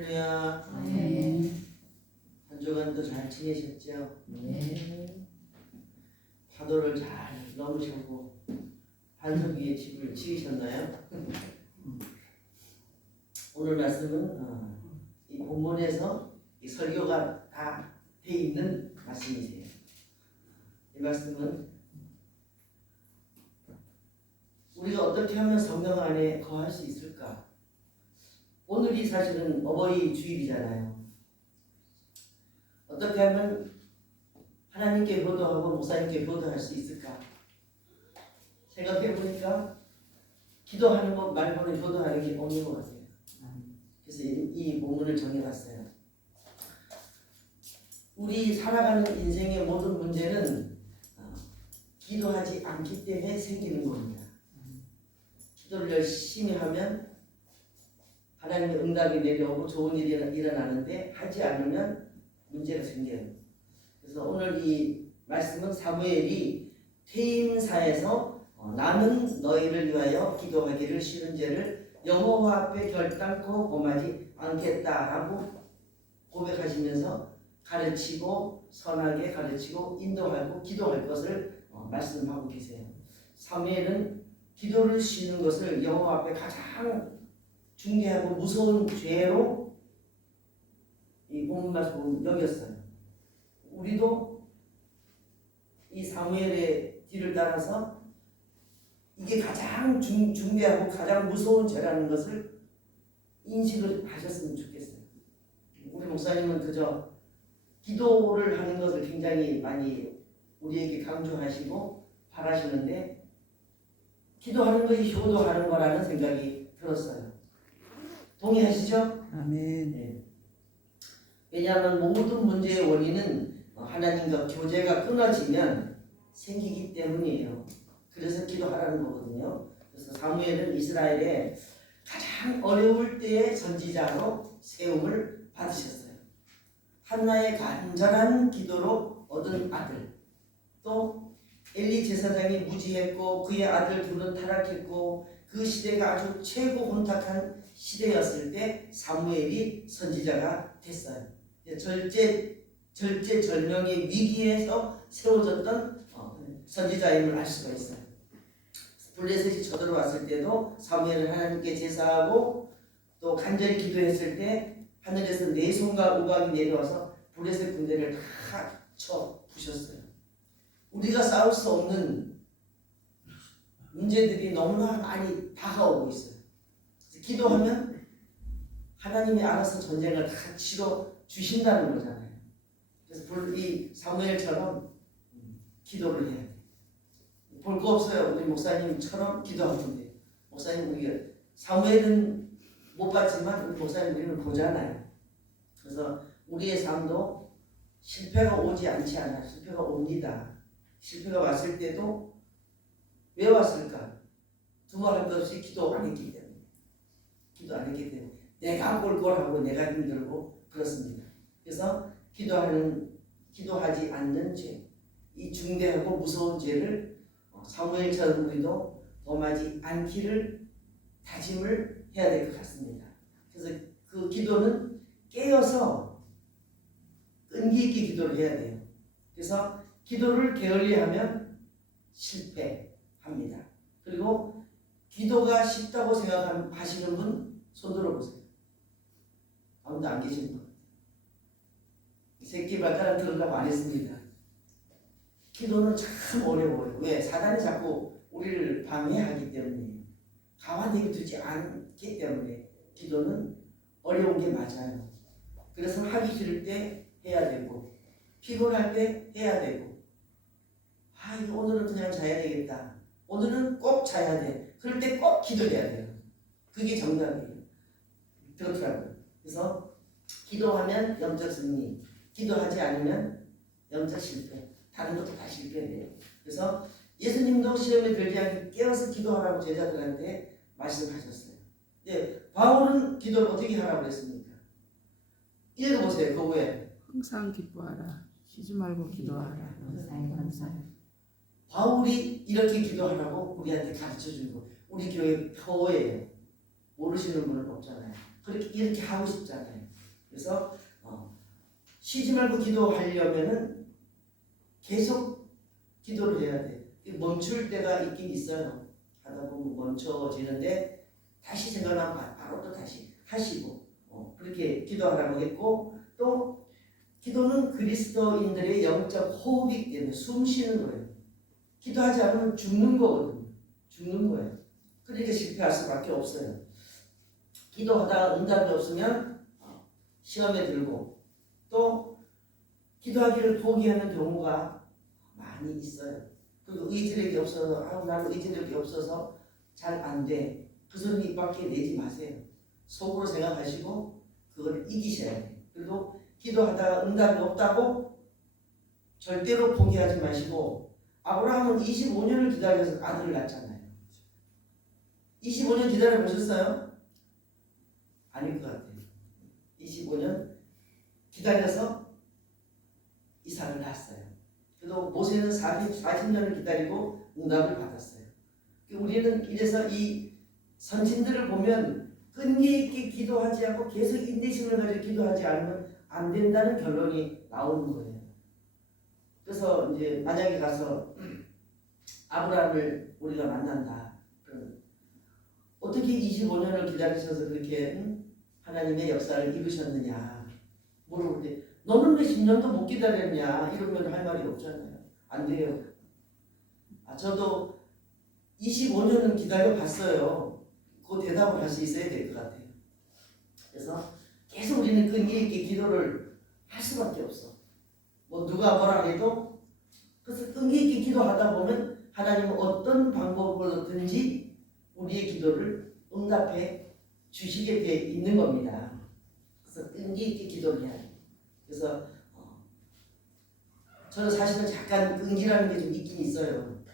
할렐루야. 네. 한 주간도 잘 지내셨죠? 네. 파도를 잘 넘으셨고 반석 위에 집을 지으셨나요? 오늘 말씀은 이 본문에서 이 설교가 다 돼 있는 말씀이세요. 이 말씀은 우리가 어떻게 하면 성령 안에 거할 수 있을까? 오늘이 사실은 어버이 주일이잖아요. 어떻게 하면 하나님께 효도하고 목사님께 효도할 수 있을까? 생각해보니까 기도하는 것 말고는 효도하는 게 없는 것 같아요. 그래서 이 본문을 정해봤어요. 우리 살아가는 인생의 모든 문제는 기도하지 않기 때문에 생기는 겁니다. 기도를 열심히 하면 하나님의 응답이 내려오고 좋은 일이 일어나는데 하지 않으면 문제가 생겨요. 그래서 오늘 이 말씀은 사무엘이 퇴임사에서 나는 너희를 위하여 기도하기를 싫은 죄를 여호와 앞에 결단코 범하지 않겠다라고 고백하시면서 가르치고 선하게 가르치고 인도하고 기도할 것을 말씀하고 계세요. 사무엘은 기도를 쉬는 것을 여호와 앞에 가장 중대하고 무서운 죄로 이 본문 말씀 여겼어요. 우리도 이 사무엘의 뒤를 따라서 이게 가장 중대하고 가장 무서운 죄라는 것을 인식을 하셨으면 좋겠어요. 우리 목사님은 그저 기도를 하는 것을 굉장히 많이 우리에게 강조하시고 바라시는데 기도하는 것이 효도하는 거라는 생각이 들었어요. 동의하시죠? 아멘. 네. 왜냐하면 모든 문제의 원인은 하나님과 교제가 끊어지면 생기기 때문이에요. 그래서 기도하라는 거거든요. 그래서 사무엘은 이스라엘의 가장 어려울 때의 선지자로 세움을 받으셨어요. 한나의 간절한 기도로 얻은 아들, 또 엘리 제사장이 무지했고 그의 아들 둘은 타락했고 그 시대가 아주 최고 혼탁한 시대였을 때 사무엘이 선지자가 됐어요. 절제절명의 위기에서 세워졌던 선지자임을 알 수가 있어요. 블레셋이 쳐들어왔을 때도 사무엘은 하나님께 제사하고 또 간절히 기도했을 때 하늘에서 내손과 우박이 내려와서 블레셋 군대를 다 쳐 부셨어요. 우리가 싸울 수 없는 문제들이 너무나 많이 다가오고 있어요. 기도하면 하나님이 알아서 전쟁을 다 치러 주신다는 거잖아요. 그래서 이 사무엘처럼 기도를 해야 돼요. 볼 거 없어요. 우리 목사님처럼 기도하면 돼요. 목사님 우리가 사무엘은 못 봤지만 우리 목사님 우리는 보잖아요. 그래서 우리의 삶도 실패가 오지 않지 않아요. 실패가 옵니다. 실패가 왔을 때도 왜 왔을까? 두말할 것 없이 기도 안 했기 때문에. 기도 안 했기 때문에. 내가 꼴꼴하고 내가 힘들고 그렇습니다. 그래서 기도하지 않는 죄, 이 중대하고 무서운 죄를 사무엘처럼 우리도 범하지 않기를 다짐을 해야 될 것 같습니다. 그래서 그 기도는 깨어서 끈기 있게 기도를 해야 돼요. 그래서 기도를 게을리하면 실패합니다. 그리고 기도가 쉽다고 생각하시는 분 손 들어보세요. 아무도 안 계시는 것 같아요. 새끼발가락 들으려고 안 했습니다. 기도는 참 어려워요. 왜? 사단이 자꾸 우리를 방해하기 때문이에요. 가만히 두지 않기 때문에 기도는 어려운 게 맞아요. 그래서 하기 싫을 때 해야 되고 피곤할 때 해야 되고 오늘은 그냥 자야 되겠다. 오늘은 꼭 자야 돼. 그럴 때 꼭 기도해야 돼요. 그게 정답이에요. 그렇더라고요. 그래서 기도하면 영적 승리, 기도하지 않으면 영적 실패, 다른 것도 다 실패돼요. 그래서 예수님도 시험에 들지 않게 깨어서 기도하라고 제자들한테 말씀하셨어요. 네, 바울은 기도를 어떻게 하라고 했습니까? 읽어보세요. 그 후에 항상 기뻐하라. 쉬지 말고 기도하라. 바울이 이렇게 기도하라고 우리한테 가르쳐준 거. 우리 교회 표어예요. 모르시는 분은 없잖아요. 그렇게 이렇게 하고 싶잖아요. 그래서 쉬지 말고 기도하려면은 계속 기도를 해야 돼. 멈출 때가 있긴 있어요. 하다 보면 멈춰지는데 다시 생각나면 바로 또 다시 하시고 그렇게 기도하라고 했고, 또 기도는 그리스도인들의 영적 호흡이기 때문에 숨 쉬는 거예요. 기도하지 않으면 죽는 거거든요. 죽는 거예요. 그러니까 실패할 수밖에 없어요. 기도하다가 응답이 없으면 시험에 들고, 또 기도하기를 포기하는 경우가 많이 있어요. 그리고 의지력이 없어서 나는 의지력이 없어서 잘 안 돼. 그 소리 입 밖에 내지 마세요. 속으로 생각하시고 그걸 이기셔야 돼요. 그리고 기도하다가 응답이 없다고 절대로 포기하지 마시고, 아브라함은 25년을 기다려서 아들을 낳잖아요. 25년 기다려 보셨어요? 아닐 것 같아요. 25년 기다려서 이삭을 낳았어요. 그래도 모세는 40년을 기다리고 응답을 받았어요. 우리는 이래서 이 선진들을 보면 끈기 있게 기도하지 않고 계속 인내심을 가지고 기도하지 않으면 안 된다는 결론이 나오는 거예요. 그래서 이제 만약에 가서 아브라함을 우리가 만난다. 어떻게 25년을 기다리셔서 그렇게 하나님의 역사를 이루셨느냐 물어보는데, 너는 왜 10년도 못 기다렸냐 이러면 할 말이 없잖아요. 안 돼요. 저도 25년은 기다려 봤어요. 그 대답을 할 수 있어야 될 것 같아요. 그래서 계속 우리는 끈기 있게 기도를 할 수밖에 없어. 뭐 누가 뭐라 해도. 그래서 끈기 있게 기도하다 보면 하나님은 어떤 방법으로든지 우리의 기도를 응답해 주시게 돼 있는 겁니다. 그래서 끈기 있게 기도를 해야 돼요. 그래서 저는 사실은 잠깐 끈기라는 게 좀 있긴 있어요.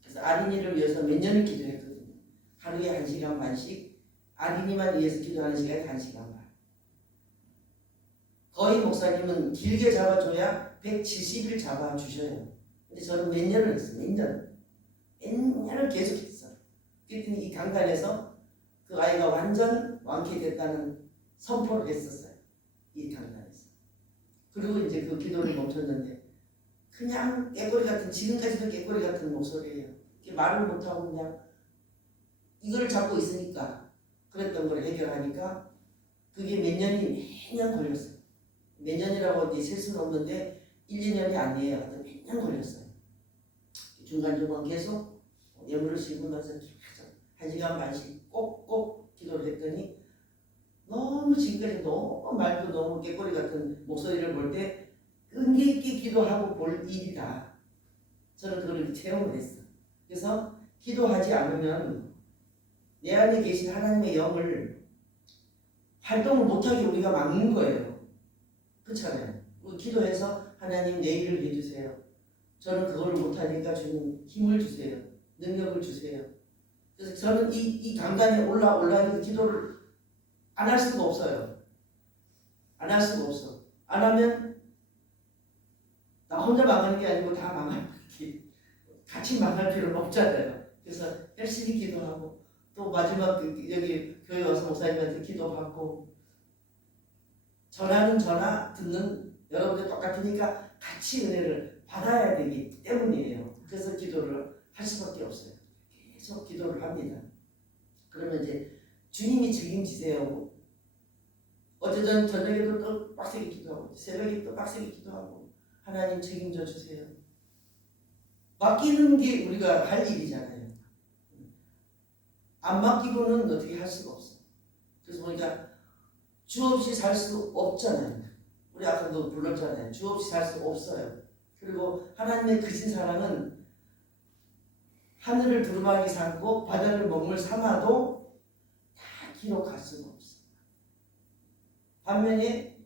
그래서 아린이를 위해서 몇 년을 기도했거든요. 하루에 1시간 반씩 아린이만 위해서 기도하는 시간이 1시간 반. 거의 목사님은 길게 잡아줘야 170일 잡아주셔요. 근데 저는 몇 년을 했어요. 몇 년을 계속 했어요. 그랬더니 이 강단에서 그 아이가 완전 완쾌됐다는 선포를 했었어요. 이 강단에서. 그리고 이제 그 기도를 멈췄는데, 그냥 깨꼬리 같은, 지금까지도 깨꼬리 같은 목소리예요. 말을 못하고 그냥 이걸 잡고 있으니까 그랬던 걸 해결하니까 그게 몇 년이 매년 걸렸어요. 몇 년이라고 이제 셀 수는 없는데 1, 2년이 아니에요. 몇 년 걸렸어요. 중간중간 계속 예물을 씹으면서 계속 1시간 반씩 꼭꼭 기도를 했더니, 너무 지금까지 너무 맑고 너무 깨꼬리 같은 목소리를 볼 때 끈기 있게 기도하고 볼 일이다. 저는 그걸 체험을 했어요. 그래서 기도하지 않으면 내 안에 계신 하나님의 영을 활동을 못하게 우리가 막는 거예요. 그렇잖아요. 기도해서 하나님 내 일을 해주세요. 저는 그걸 못하니까 주님 힘을 주세요. 능력을 주세요. 그래서 저는 이 강단에 올라가는 기도를 안 할 수가 없어요. 안 할 수가 없어. 안 하면 나 혼자 망하는 게 아니고 다 망할 같이 망할 필요는 없잖아요. 그래서 열심히 기도하고, 또 마지막 여기 교회 와서 목사님한테 기도받고, 전하는 전화 듣는 여러분들 똑같으니까 같이 은혜를 받아야 되기 때문이에요. 그래서 기도를 할 수밖에 없어요. 계속 기도를 합니다. 그러면 이제 주님이 책임지세요. 어제 저녁에도 또 빡세게 기도하고, 새벽에 또 빡세게 기도하고, 하나님 책임져 주세요. 맡기는 게 우리가 할 일이잖아요. 안 맡기고는 어떻게 할 수가 없어. 그래서 보니까 주 없이 살 수 없잖아요. 우리 아까도 불렀잖아요. 주 없이 살 수 없어요. 그리고 하나님의 크신 사랑은 하늘을 두루마기 삼고 바다를 먹물 삼아도 다 기록할 수가 없어. 반면에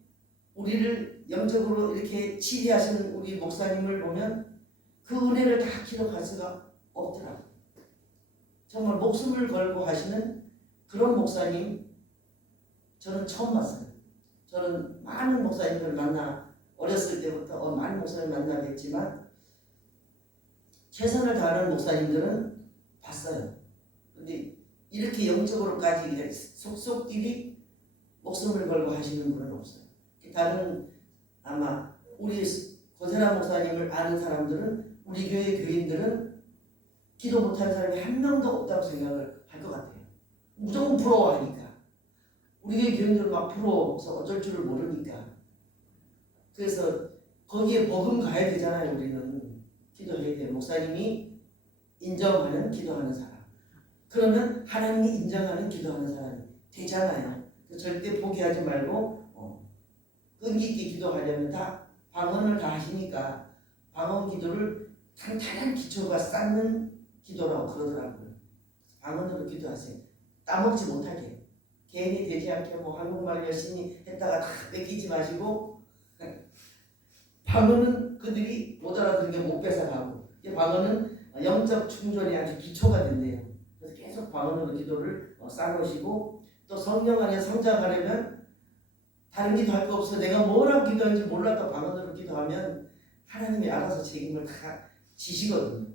우리를 영적으로 이렇게 치리하시는 우리 목사님을 보면 그 은혜를 다 기록할 수가 없더라고요. 정말 목숨을 걸고 하시는 그런 목사님 저는 처음 봤어요. 저는 많은 목사님을 만나, 어렸을 때부터 많은 목사님을 만나 뵀지만 최선을 다하는 목사님들은 봤어요. 근데 이렇게 영적으로까지 속속들이 목숨을 걸고 하시는 분은 없어요. 다른 아마 우리 고세라 목사님을 아는 사람들은 우리 교회 교인들은 기도 못하는 사람이 한 명도 없다고 생각을 할 것 같아요. 무조건 부러워하니까. 우리 교회 교인들은 막 부러워서 어쩔 줄을 모르니까. 그래서 거기에 복음 가야 되잖아요. 우리는 기도해야 돼요. 목사님이 인정하는 기도하는 사람. 그러면 하나님이 인정하는 기도하는 사람이 되잖아요. 절대 포기하지 말고 끈기 있게 기도하려면 다 방언을 다 하시니까 방언 기도를 탄탄한 기초가 쌓는 기도라고 그러더라고요. 방언으로 기도하세요. 따먹지 못하게. 괜히 되지 않게 뭐 한국말 열심히 했다가 다 뺏기지 마시고 방언은 그들이 못 알아듣는 게 못 뺏어가고 방언은 영적 충전이 아주 기초가 된대요. 그래서 계속 방언으로 기도를 쌓으시고 또 성령 안에 성장하려면 다른 기도할 거 없어. 내가 뭐라고 기도하는지 몰라도 방언으로 기도하면 하나님이 알아서 책임을 다 지시거든요.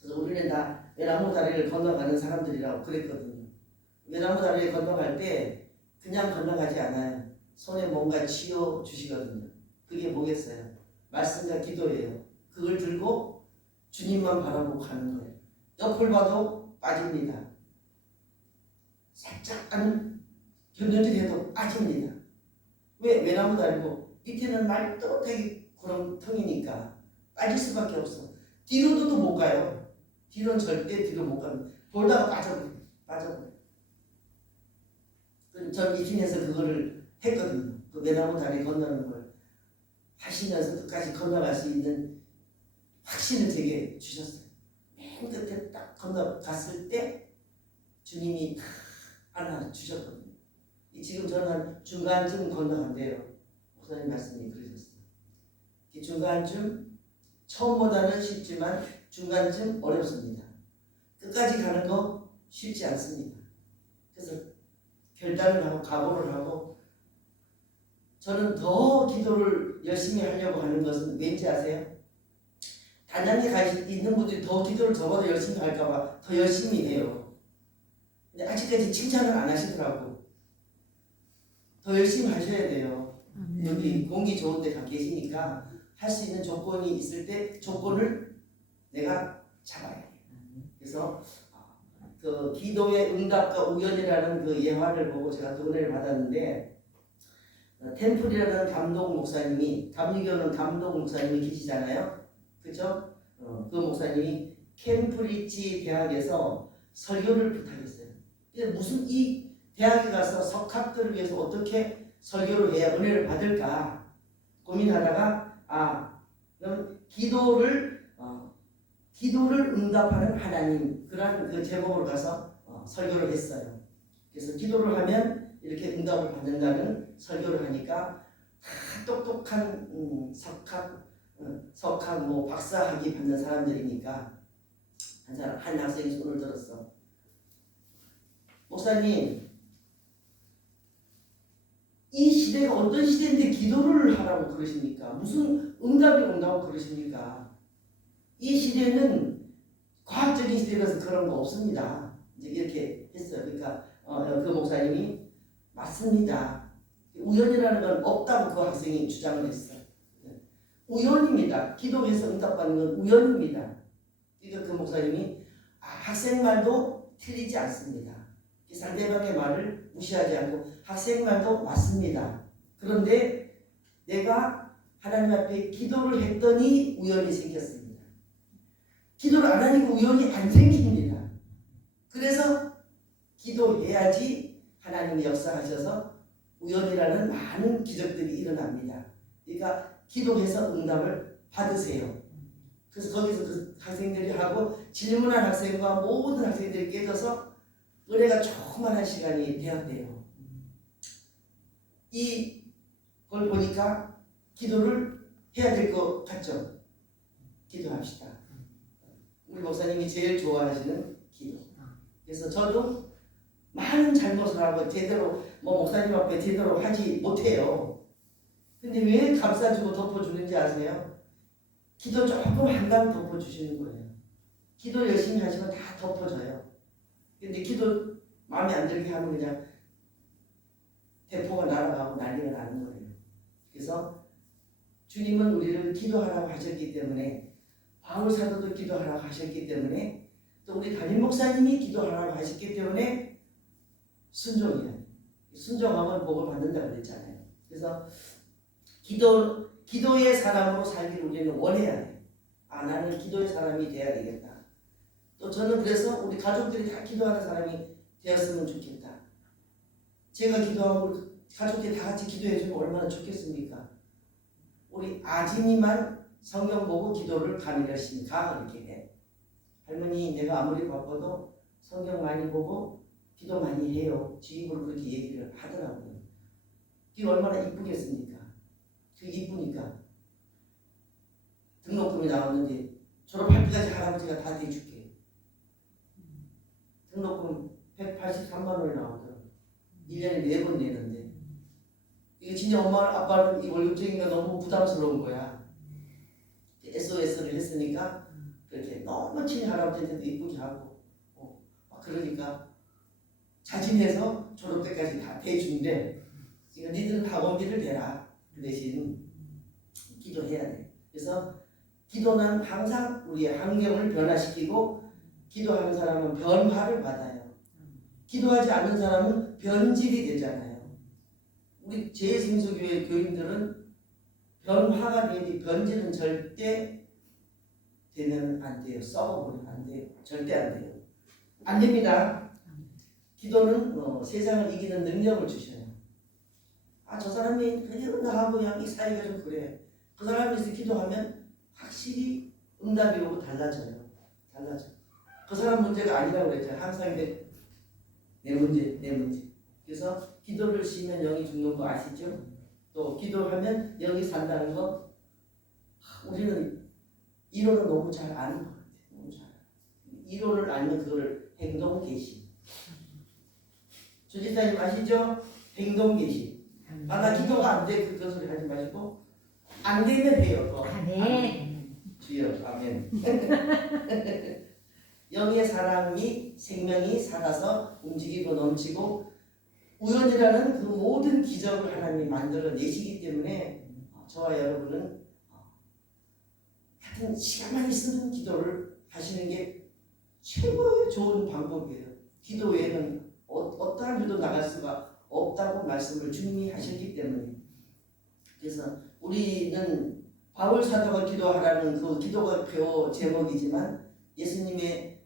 그래서 우리는 다 외나무 다리를 건너가는 사람들이라고 그랬거든요. 외나무 다리를 건너갈 때 그냥 건너가지 않아요. 손에 뭔가 쥐어 주시거든요. 그게 뭐겠어요? 말씀과 기도예요. 그걸 들고 주님만 바라보고 가는 거예요. 옆을 봐도 빠집니다. 살짝 견눈질해도 빠집니다. 왜? 외나무 다리고 밑에는 말똥하게 그런 텅이니까 빠질 수밖에 없어. 뒤로도 못 가요. 뒤로는 절대 뒤로 못 가요. 돌다가 빠져버려요. 전 미팅에서 그거를 했거든요. 그 외나무 다리 건너는 걸 하시면서 끝까지 건너갈 수 있는 확신을 제게 주셨어요. 맨 끝에 딱 건너갔을 때 주님이 다 하나 주셨거든요. 지금 저는 한 중간쯤 건너간대요. 목사님 말씀이 그러셨어요. 중간쯤 처음보다는 쉽지만 중간쯤 어렵습니다. 끝까지 가는 거 쉽지 않습니다. 그래서 결단을 하고 각오를 하고 저는 더 기도를 열심히 하려고 하는 것은 왠지 아세요? 단양에 있는 분들이 더 기도를 저보다 열심히 할까봐 더 열심히 해요. 근데 아직까지 칭찬을 안 하시더라고. 더 열심히 하셔야 돼요. 여기 공기 좋은 데 가 계시니까 할 수 있는 조건이 있을 때 조건을 내가 잡아야 해요. 그래서 그 기도의 응답과 우연이라는 그 예화를 보고 제가 또 은혜를 받았는데 템플이라는 감독 목사님이 감리교는 감독 목사님이 계시잖아요. 그렇죠? 그 목사님이 캠프리지 대학에서 설교를 부탁했어요. 근데 무슨 이 대학에 가서 석학들을 위해서 어떻게 설교를 해야 은혜를 받을까 고민하다가 그럼 기도를 응답하는 하나님 그런 그 제목으로 가서 설교를 했어요. 그래서 기도를 하면 이렇게 응답을 받는다는 설교를 하니까 다 똑똑한 석학 뭐 박사학위 받는 사람들이니까 한 학생이 손을 들었어. 목사님, 이 시대가 어떤 시대인데 기도를 하라고 그러십니까? 무슨 응답이 온다고 그러십니까? 이 시대는 과학적인 시대라서 그런 거 없습니다. 이제 이렇게 했어요. 그러니까 그 목사님이 맞습니다. 우연이라는 건 없다고 그 학생이 주장을 했어요. 우연입니다. 기도해서 응답받는 건 우연입니다. 그러니까 그 목사님이 학생 말도 틀리지 않습니다. 상대방의 말을 무시하지 않고 학생 말도 맞습니다. 그런데 내가 하나님 앞에 기도를 했더니 우연이 생겼습니다. 기도를 안 하니까 우연이 안 생깁니다. 그래서 기도해야지 하나님이 역사하셔서 우연이라는 많은 기적들이 일어납니다. 그러니까 기도해서 응답을 받으세요. 그래서 거기서 그 학생들이 하고 질문한 학생과 모든 학생들이 깨져서 은혜가 조그만한 시간이 되었대요. 이걸 보니까 기도를 해야 될 것 같죠? 기도합시다. 우리 목사님이 제일 좋아하시는 기도. 그래서 저도 많은 잘못을 하고 제대로 목사님 앞에 제대로 하지 못해요. 근데 왜 감싸주고 덮어주는지 아세요? 기도 조금 한강 덮어주시는 거예요. 기도 열심히 하시면 다 덮어져요. 근데 기도 마음에 안 들게 하면 그냥 대포가 날아가고 난리가 나는 거예요. 그래서 주님은 우리를 기도하라고 하셨기 때문에, 바울 사도도 기도하라고 하셨기 때문에, 또 우리 담임 목사님이 기도하라고 하셨기 때문에 순종이야. 순종하면 복을 받는다고 그랬잖아요. 그래서 기도의 사람으로 살기를 우리는 원해야 돼. 아, 나는 기도의 사람이 돼야 되겠다. 또 저는 그래서 우리 가족들이 다 기도하는 사람이 되었으면 좋겠다. 제가 기도하고 가족들이 다 같이 기도해주면 얼마나 좋겠습니까? 우리 아진이만 성경 보고 기도를 감히 하십니까? 이렇게 해. 할머니, 내가 아무리 바빠도 성경 많이 보고 기도 많이 해요. 지입으로 그렇게 얘기를 하더라고요. 그게 얼마나 이쁘겠습니까? 그게 이쁘니까. 등록금이 나왔는데 졸업할 때까지 할아버지가 다 대줄게. 등록금 183만 원이 나오더라고요. 1년에 4번 내는데. 이게 진짜 엄마 아빠는 이 월급쟁이가 너무 부담스러운 거야. SOS를 했으니까 그렇게 너무 친히 할아버지한테도 이쁘게 하고 막 그러니까 자진해서 졸업 때까지 다 대준대. 그러니까 니들은 학원비를 대라. 그 대신 기도해야 돼. 그래서 기도는 항상 우리의 환경을 변화시키고, 기도하는 사람은 변화를 받아요. 기도하지 않는 사람은 변질이 되잖아요. 우리 제2생수교회 교인들은 변화가 되지 변질은 절대 되면 안 돼요. 썩어버리면 안 돼요. 절대 안 돼요. 안 됩니다. 기도는 세상을 이기는 능력을 주셔요. 아, 저 사람이 그냥 나하고 그냥 이 사이가 좀 그래. 그 사람이 있어 기도하면 확실히 응답이 오고 달라져요. 달라져. 그 사람 문제가 아니라고 그랬잖아요. 항상 내 문제. 그래서 기도를 쉬면 영이 죽는 거 아시죠? 또 기도하면 영이 산다는 거 우리는 이론을 너무 잘 아는 것 같아요. 너무 잘. 이론을 알면 그걸 행동 개시. 주지사님 아시죠? 행동 개시. 아, 나 기도가 안 돼. 그 소리 하지 마시고 안 되면 해요. 아멘. 주여, 아멘. 영의 사람이 생명이 살아서 움직이고 넘치고 우연이라는 그 모든 기적을 하나님이 만들어 내시기 때문에 저와 여러분은 하여튼 시간만 있으면 기도를 하시는 게 최고의 좋은 방법이에요. 기도 외에는 어떠한 일도 나갈 수가 없다고 말씀을 주님이 하셨기 때문에. 그래서 우리는 바울 사도가 기도하라는 그 기도가 표 제목이지만 예수님의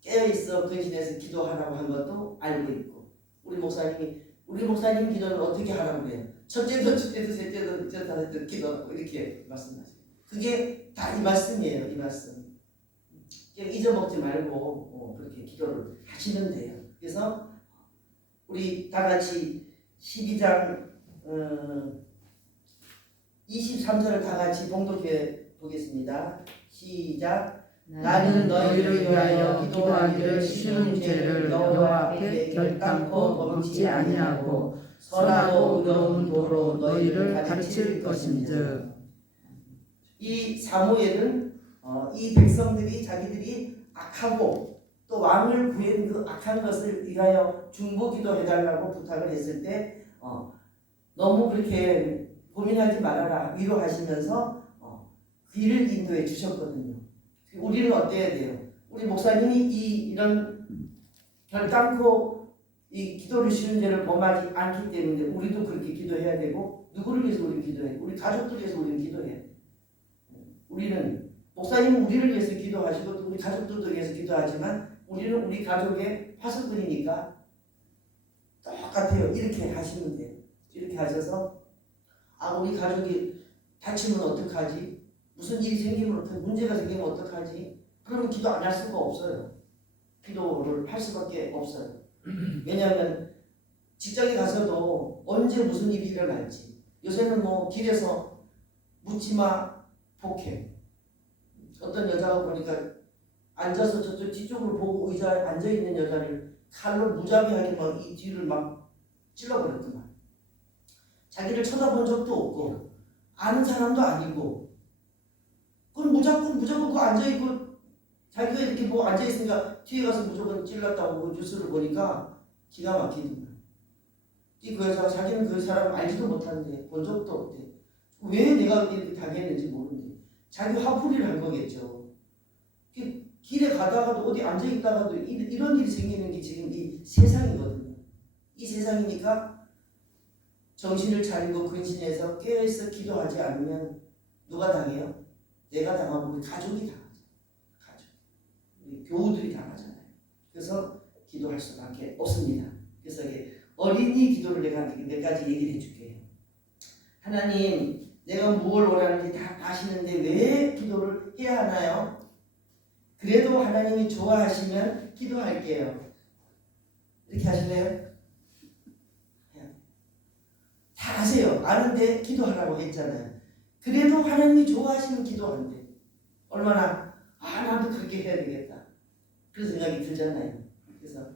깨어있어 근신해서 기도하라고 한 것도 알고 있고, 우리 목사님 기도는 어떻게 하라고 그래요? 첫째도 둘째도 셋째도 다섯째도 기도하고 이렇게 말씀하세요. 그게 다 이 말씀이에요. 이 말씀. 잊어먹지 말고 그렇게 기도를 하시면 돼요. 그래서 우리 다 같이 12장 23절을 다 같이 봉독해 보겠습니다. 시작. 나는 너희를 위하여 기도하기를 쉬운 죄를 여호와 앞에 결단코 범치 아니하고 선하고 의로운 도로 너희를 가르칠 것인즉. 이 사무엘은 이 백성들이 자기들이 악하고 또 왕을 구한 그 악한 것을 위하여 중보기도해달라고 부탁을 했을 때 너무 그렇게 고민하지 말아라 위로하시면서 귀를 인도해 주셨거든요. 우리는 어때야 돼요? 우리 목사님이 이런 결단코 이 기도를 쉬는 죄를 범하지 않기 때문에 우리도 그렇게 기도해야 되고, 누구를 위해서 우리는 기도해야 되고, 우리 가족들 위해서 우리는 기도해야 돼요. 우리는 목사님은 우리를 위해서 기도하시고 또 우리 가족들도 위해서 기도하지만 우리는 우리 가족의 화석들이니까 똑같아요. 이렇게 하시면 돼요. 이렇게 하셔서 우리 가족이 다치면 어떡하지? 무슨 일이 생기면 어떡하지? 문제가 생기면 어떡하지? 그러면 기도 안 할 수가 없어요. 기도를 할 수밖에 없어요. 왜냐하면 직장에 가서도 언제 무슨 일이 일어날지. 요새는 뭐 길에서 묻지마 폭행. 어떤 여자가 보니까 앉아서 저쪽 뒤쪽으로 보고 의자에 앉아있는 여자를 칼로 무자비하게 막 이 뒤를 막 찔러버렸더만. 자기를 쳐다본 적도 없고 아는 사람도 아니고 그럼 무조건 그 앉아있고 자기가 이렇게 보고 앉아있으니까 뒤에 가서 무조건 찔렀다고 뉴스를 보니까 기가 막히더만. 그 여자가 자기는 그 사람 알지도 못하는데 본 적도 없대. 왜 내가 이렇게 당했는지 모르는데 자기 화풀이를 한 거겠죠. 길에 가다가도 어디 앉아 있다가도 이런 일이 생기는 게 지금 이 세상이거든요. 이 세상이니까 정신을 차리고 근신해서 깨어있어 기도하지 않으면 누가 당해요? 내가 당하고 우리 가족이 당하죠. 가족. 우리 교우들이 당하잖아요. 그래서 기도할 수밖에 없습니다. 그래서 어린이 기도를 내가 몇 가지 얘기를 해줄게요. 하나님, 내가 뭘 원하는지 다 아시는데 왜 기도를 해야 하나요? 그래도 하나님이 좋아하시면 기도할게요. 이렇게 하실래요? 다 아세요. 아는데 기도하라고 했잖아요. 그래도 하나님이 좋아하시면 기도한대. 얼마나 나도 그렇게 해야 되겠다. 그런 생각이 들잖아요. 그래서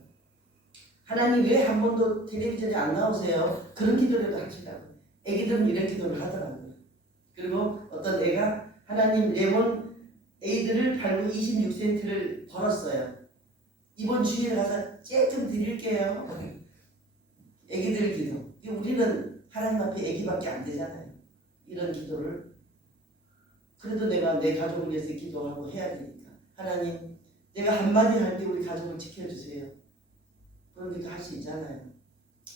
하나님 왜 한 번도 텔레비전에 안 나오세요? 그런 기도라도 하시라고. 애기들은 이런 기도를 하더라고요. 그리고 어떤 애가 하나님 레몬 에이드를 팔고 26센트를 벌었어요. 이번 주일에 가서 쬐끔 드릴게요. 애기들 기도. 우리는 하나님 앞에 애기밖에 안 되잖아요. 이런 기도를 그래도 내가 내 가족을 위해서 기도하고 해야 되니까 하나님 내가 한마디 할 때 우리 가족을 지켜주세요. 그러니까 할 수 있잖아요.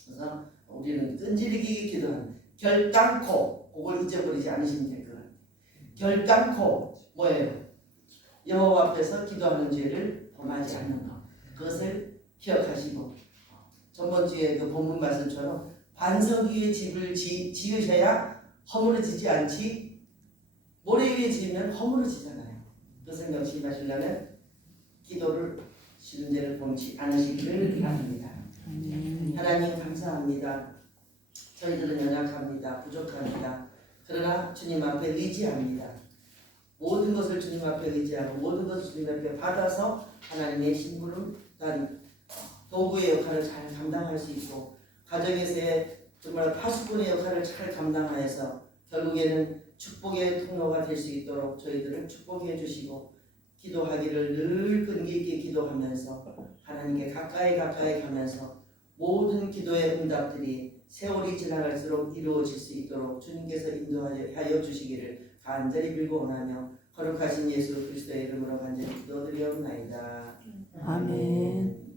그래서 우리는 끈질기게 기도하는 결단코 그걸 잊어버리지 않으시면 될 것 같아요. 결단코 뭐예요? 여호와 앞에서 기도하는 죄를 범하지 않는 것. 그것을 기억하시고 전번주에 그 본문 말씀처럼 반석 위에 집을 지으셔야 허물어지지 않지 모래 위에 지으면 허물어지잖아요. 그것을 명심하시려면 기도를 쉬는 죄를 범치 않으시기를 바랍니다. 하나님 감사합니다. 저희들은 연약합니다. 부족합니다. 그러나 주님 앞에 의지합니다. 모든 것을 주님 앞에 의지하고 모든 것을 주님 앞에 받아서 하나님의 심부름단 도구의 역할을 잘 감당할 수 있고 가정에서의 정말 파수꾼의 역할을 잘 감당하여서 결국에는 축복의 통로가 될 수 있도록 저희들을 축복해 주시고 기도하기를 늘 끈기 있게 기도하면서 하나님께 가까이 가면서 모든 기도의 응답들이 세월이 지나갈수록 이루어질 수 있도록 주님께서 인도하여 주시기를 간절히 빌고 원하며 거룩하신 예수 그리스도의 이름으로 간절히 기도드리옵나이다. 아멘.